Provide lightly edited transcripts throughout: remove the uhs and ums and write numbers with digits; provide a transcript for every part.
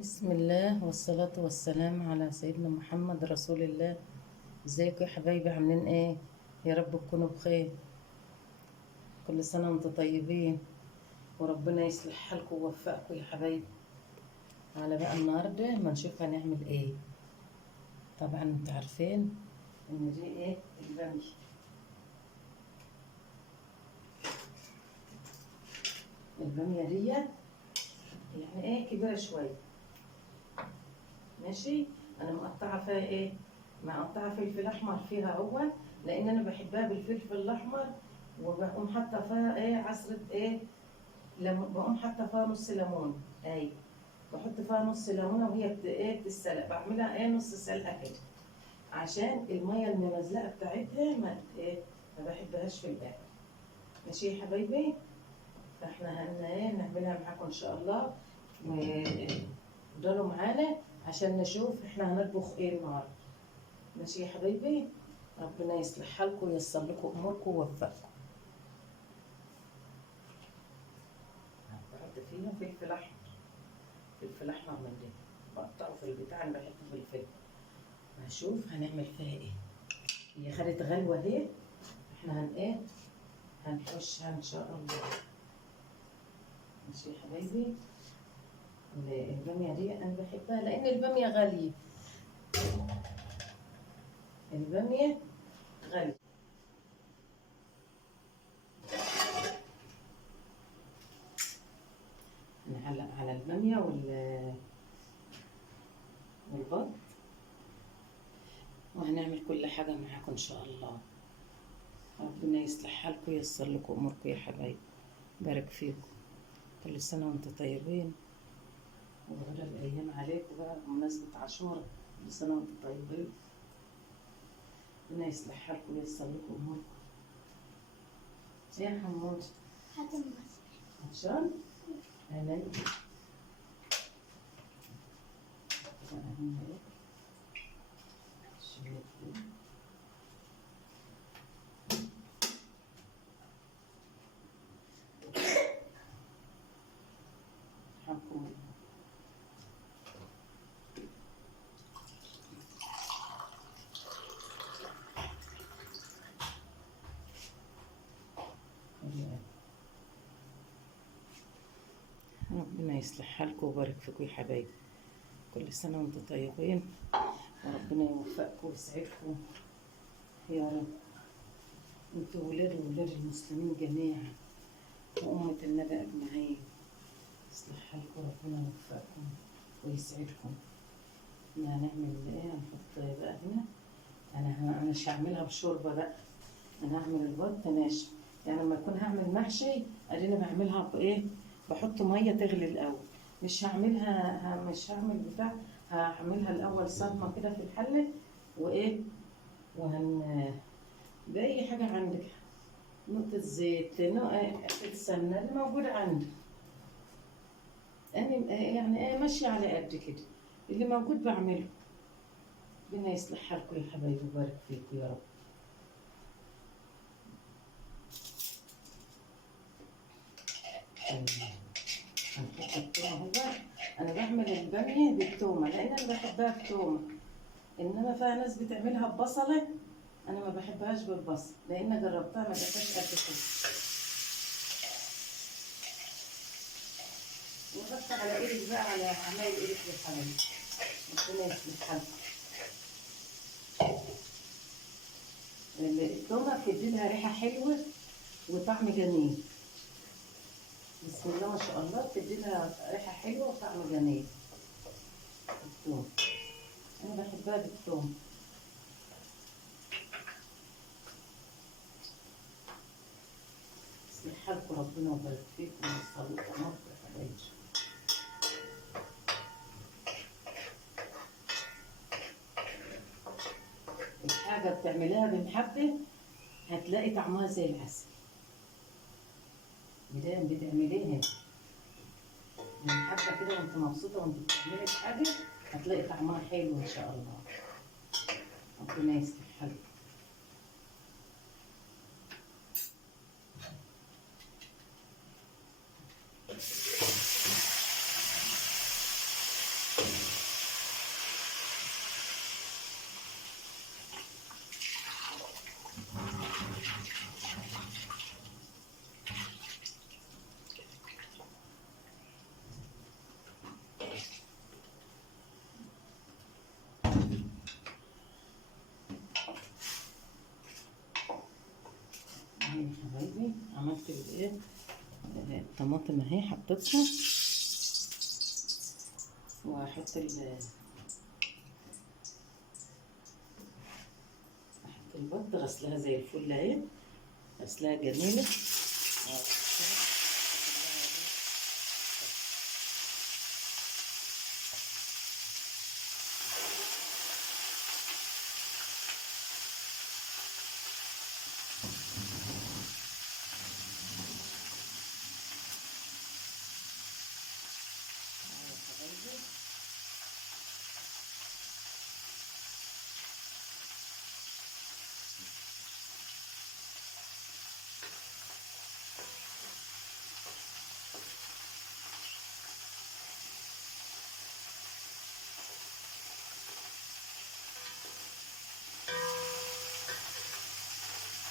بسم الله والصلاة والسلام على سيدنا محمد رسول الله. ازيكم يا حبايبي، عاملين ايه؟ يا رب تكونوا بخير. كل سنة وانتم طيبين وربنا يصلح حالكم ويوفقكم يا حبايبي. على بقى النهاردة ما نشوف هنعمل ايه. طبعا انتوا عارفين ان دي ايه، البامية. البامية دي يعني ايه، كبيرة شوية. ماشي. انا مقطعة فيها ايه، مقطعة فلفل احمر فيها اول، لان انا بحبها بالفلفل الاحمر. وبقوم حاطه فيها ايه، عصره ايه، بقوم حاطه فيها نص ليمون. اي، بحط فيها نص ليمونه وهي ايه بتتسلق، بعملها ايه نص سلقه كده، عشان الميه الممزلقه بتاعتها ما ايه، ما بحبهاش في الاكل. ماشي يا حبايبي. فاحنا ايه نعملها معاكم ان شاء الله، وضلوا معانا عشان نشوف احنا هنطبخ ايه النهارده. ماشي يا حبايبي. ربنا يصلح حالكم وييسر لكم اموركم ويوفقكم. بحط فيها فلفل احمر، فلفل احمر من ده بقطعه في البتاع، انا بحبه بالفلفل. هنشوف هنعمل فيها ايه. هي خدت غلوه اهي، احنا ايه، هنحشها ان شاء الله. ماشي يا حبايبي. الباميه دي انا بحبها لان الباميه غاليه. الباميه غاليه. نعلق على الباميه والبط، وهنعمل كل حاجه معاكم ان شاء الله. ربنا يصلح حالكم وييسر لكم اموركم يا حبايبي. بارك فيكم. كل سنه وانتم طيبين، وغدا الايام عليكم بقى بمناسبه عاشوراء. كل سنه وانتم طيبين. ربنا يصلح حالكم وييسر لكم اموركم. يا حمود هذا المسح عشان انا شوية كده. حكم ربنا يصلح حالكم ويبارك فيكم يا حبايبي. كل سنة وانتم طيبين، وربنا يوفقكم ويسعدكم يا رب. انتوا ولاد وولاد المسلمين جميعا، وأمة النبي أجمعين. يصلح حالكم، ربنا يوفقكم ويسعدكم. احنا هنعمل ايه، هنحط بقى هنا. انا مش هعملها بشوربة بقى، انا هعمل البط ناشف. يعني لما يكون هعمل محشي ادينا بعملها بايه، بحط ميه تغلي الاول. مش هعمل بتاع، هعملها الاول صدمه كده في الحله وايه، وهن باي حاجه عندك، نقطه زيت، نقطه سمنه اللي موجوده عندك. انا يعني ايه ماشيه على قد كده، اللي موجود بعمله. ربنا يصلح حالكم يا حبايبي ويبارك فيكم يا رب. هنحط التومة اهو بقى. أنا بعمل البامية بالتومة لأن أنا بحبها بتومة، إنما فيها ناس بتعملها ببصلة. أنا ما بحبهاش بالبصل لأن جربتها ما جاتش قد كده. وغطي على إيدك بقى، على عمايل إيدك يا حبيبي. ربنا يصلح حالك. التومة بتدي لها ريحة حلوة وطعم جميل. بسم الله ما شاء الله، بتدي لها ريحة حلوة وطعم جميل التوم. أنا بحبها بالتوم. يصلح حالكم ربنا ويبارك فيكم ويوصل لكم اموركم يا حبايبي. الحاجة بتعمليها بمحبة هتلاقي طعمها زي العسل. بداية بتعمليها بمحبة كده وانت مبسوطة وانت بتعملي الحاجة، هتلاقي طعمها حلو ان شاء الله. ربنا يصلح حالكم. عملت الايه، الطماطم اهي حطيتها، واحط البط غسلها زي الفل اهي، غسلها جميله.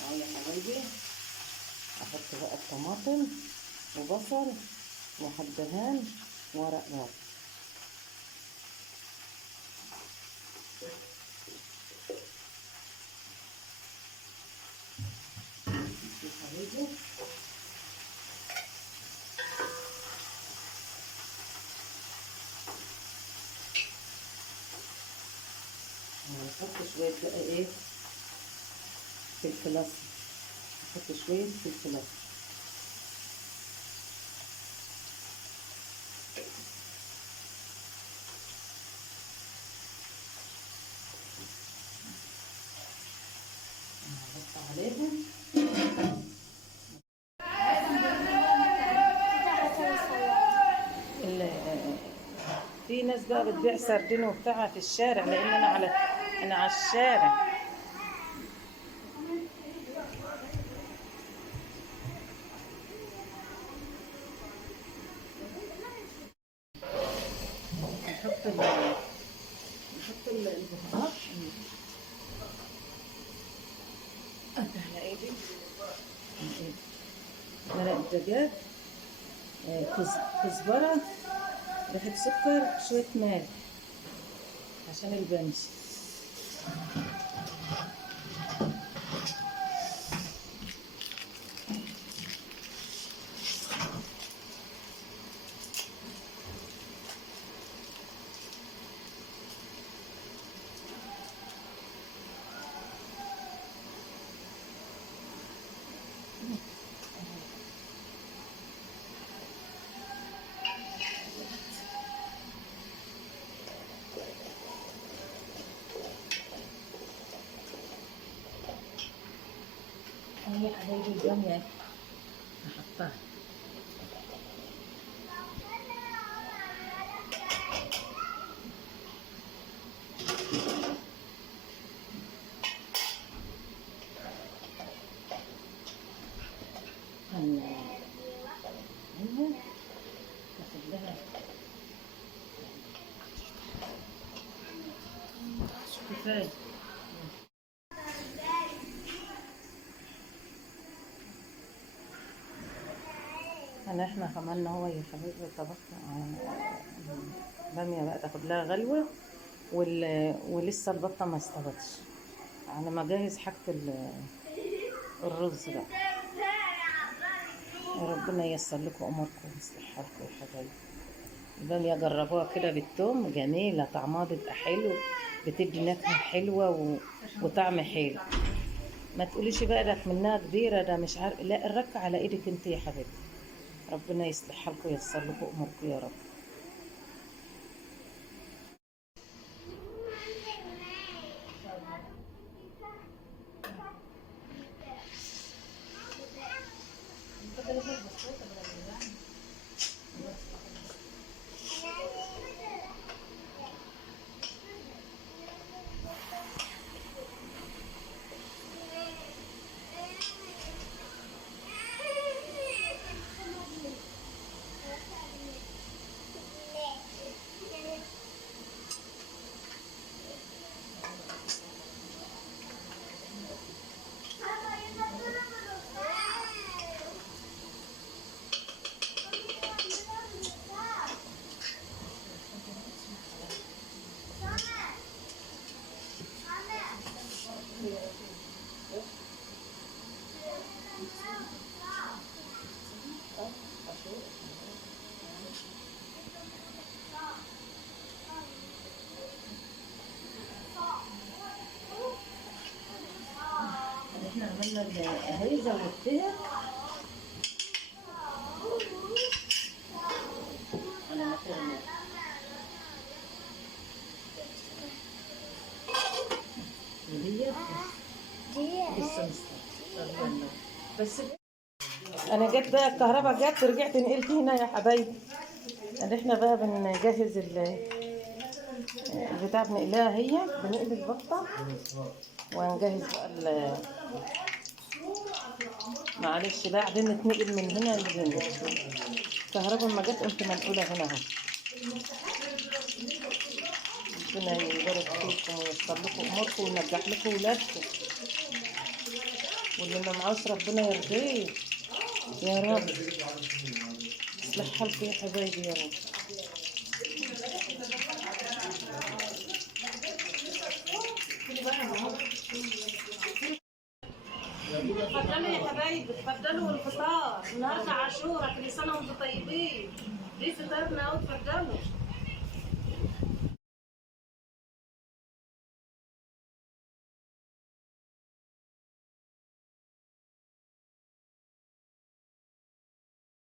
اهو يا حبايبي، احط بقى الطماطم وبصل وحبهان ورق لورا. يا حبايبي هنحط شويه بقى ايه، فلفل اسمر، نحط شويه فلفل اسمر. نحط عليهم في ناس بقى بتبيع سردين وبتاعها في الشارع، لان انا على الشارع. نحط البهارات على ايدي، مرق الدجاج، كزبرة، ريحة سكر، شوية ماء عشان البنش. هي حبايبي البامية هحطها. ايوه، ناخد لها كفاية. احنا عملنا هو يا حبيبي طبخنا البامية بقى تاخد لها غلوة، ولسه البطة ما استوتش، على ما اجهز حاجة الرز بقى. ربنا ييسر لكم اموركم ويصلح حالكم يا حبايبي. البامية جربوها كده بالثوم، جميلة، طعمها بيبقى حلو، بتدي نكهة حلوة وطعم حلو. ما تقوليش بقى ده منها كبيرة، ده مش عارف، لا، الرك على ايدك انت يا حبيبتي. ربنا يصلح حالكم وييسر لكم اموركم يا رب. اهي زودتها على ما تغلي. ودي لسه مستوى. بس انا جت بقى الكهرباء جت، رجعت نقلت هنا يا حبايبي. ان احنا بقى بنجهز البتاع، بنقلها هي، بنقلي البطه وهنجهز بقى معلش بقى بعدين نتنقل من هنا لهنا. الكهرباء ما جت قمت منقوله هنا اهو. ربنا يبارك فيكم وييسر لكم اموركم وينجح لكم ولادكم، واللي ما معوش ربنا يرضيه يا رب. يصلح حالكم يا حبايبي يا رب. اتفضلوا يا حبايبي، اتفضلوا الفطار النهارده عاشوراء، كل سنه وانتم طيبين. دي فطارنا اهو، اتفضلوا.